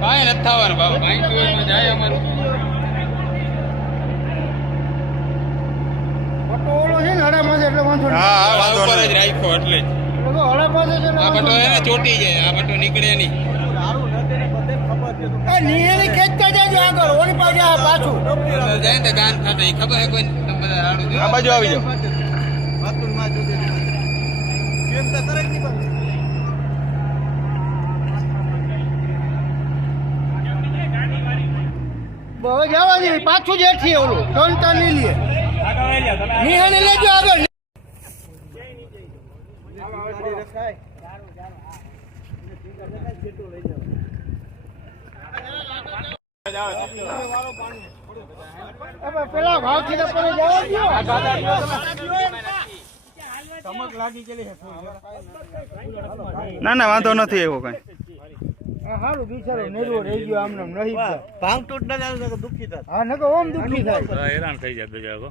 કાંઈ નથી થવાનું બાબા, કાંઈ જાય અમારું. ઓલો છે ને હડામાં એટલે વાંધો નહીં. હા વાંધો ઉપર જ રાખ્યો એટલે જ. હડા પાસે છે ને આ બટો એને ચોટી જાય, આ બટો નીકળે નહીં. નિહેરી ખેંચતા જાજો આગળ, ઓની પાસે આ પાછું જાય ને ગાન ખાતે ઈ ખબર હે કોઈ તમે બધા હાડું આ બાજુ આવી જાઓ. હવે જવા દે, પાછું જ એઠી ઓલું ટનટા નહીં લે. નિહાને લેજો આગળ. પેલા ભાવથી તો પેલા જવા ના ના વાંધો નથી એવો કઈ. સારું બિચારો નેરવો રહી ગયો આમને નહીં ભાંગ તૂટ ના દુઃખી થાય. હા નકો ઓમ દુઃખી થાય. હેરાન થઈ જાય બીજા